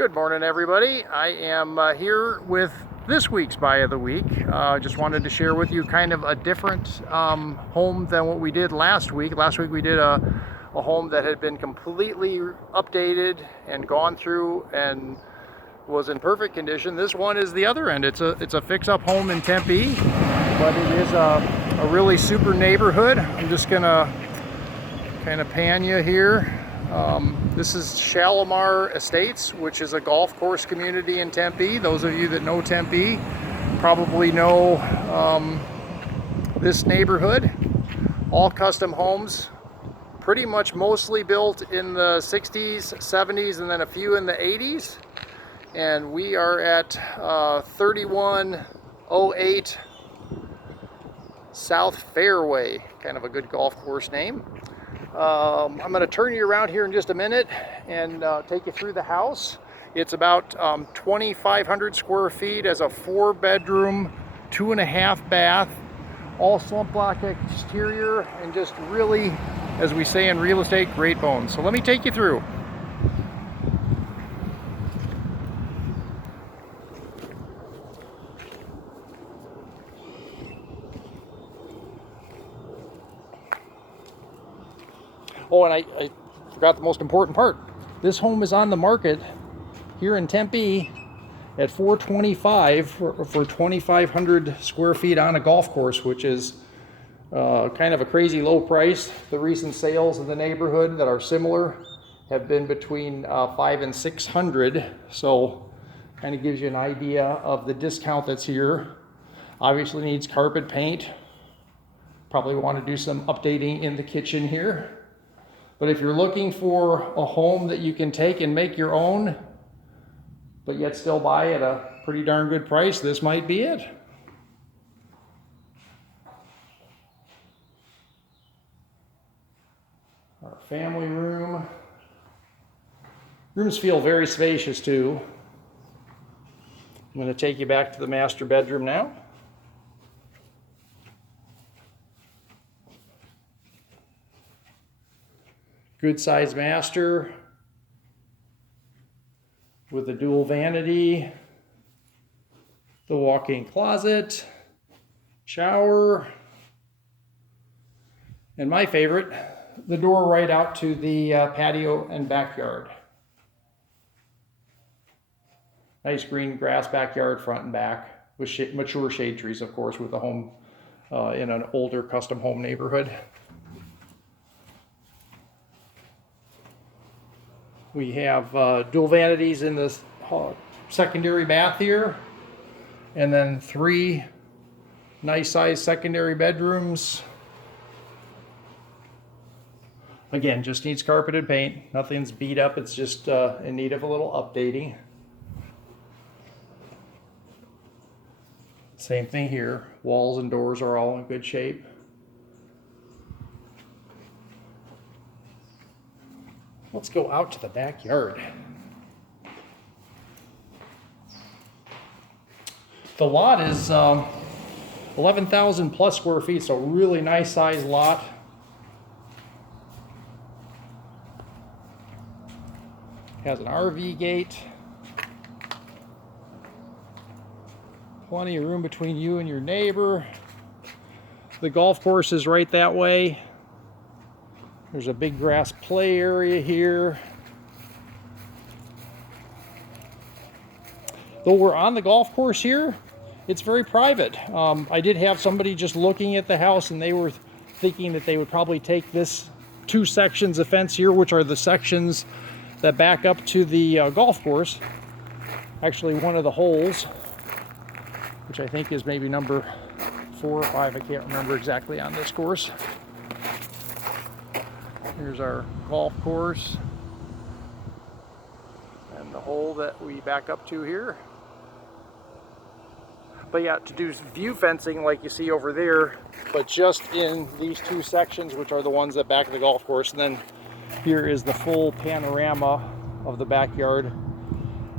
Good morning, everybody. I am here with this week's Buy of the Week. Just wanted to share with you kind of a different home than what we did last week. Last week we did a home that had been completely updated and gone through and was in perfect condition. This one is the other end. It's a fix-up home in Tempe, but it is a really super neighborhood. I'm just gonna kind of pan you here. This is Shalimar Estates, which is a golf course community in Tempe. Those of you that know Tempe probably know this neighborhood. All custom homes, pretty much mostly built in the 60s, 70s, and then a few in the 80s. And we are at 3108 South Fairway, kind of a good golf course name. I'm going to turn you around here in just a minute and take you through the house. It's about 2,500 square feet as a 4-bedroom, 2.5 bath, all slump block exterior, and just really, as we say in real estate, great bones. So let me take you through. Oh, and I forgot the most important part. This home is on the market here in Tempe at $425 for 2,500 square feet on a golf course, which is kind of a crazy low price. The recent sales in the neighborhood that are similar have been between $500 and $600. So kind of gives you an idea of the discount that's here. Obviously needs carpet paint. Probably want to do some updating in the kitchen here. But if you're looking for a home that you can take and make your own, but yet still buy at a pretty darn good price, this might be it. Our family room. Rooms feel very spacious too. I'm going to take you back to the master bedroom now. Good size master with a dual vanity, the walk-in closet, shower, and my favorite, the door right out to the patio and backyard. Nice green grass backyard, front and back, with mature shade trees, of course, with a home in an older custom home neighborhood. We have dual vanities in the secondary bath here, and then 3 nice sized secondary bedrooms. Again, just needs carpeted paint. Nothing's beat up. It's just in need of a little updating. Same thing here. Walls and doors are all in good shape. Let's go out to the backyard. The lot is 11,000 plus square feet, so really nice size lot. Has an RV gate. Plenty of room between you and your neighbor. The golf course is right that way. There's a big grass play area here. Though we're on the golf course here, it's very private. I did have somebody just looking at the house, and they were thinking that they would probably take this 2 sections of fence here, which are the sections that back up to the golf course. Actually, one of the holes, which I think is maybe number 4 or 5, I can't remember exactly on this course. Here's our golf course and the hole that we back up to here. But yeah, to do view fencing like you see over there, but just in these 2 sections, which are the ones that back the golf course. And then here is the full panorama of the backyard.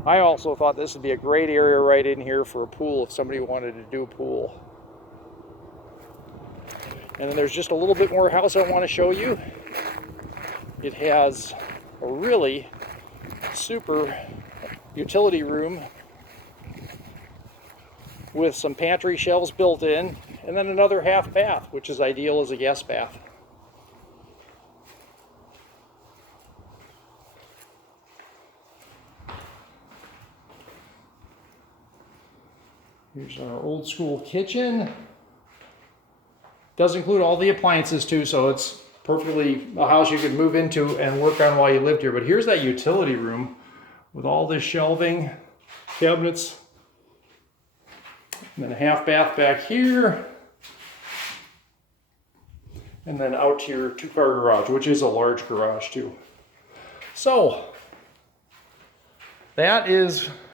I also thought this would be a great area right in here for a pool if somebody wanted to do a pool. And then there's just a little bit more house I want to show you. It has a really super utility room with some pantry shelves built in, and then another half bath, which is ideal as a guest bath. Here's our old school kitchen. Does include all the appliances too, so it's perfectly a house you could move into and work on while you lived here. But here's that utility room with all this shelving, cabinets, and then a half bath back here, and then out to your 2-car garage, which is a large garage too. So that is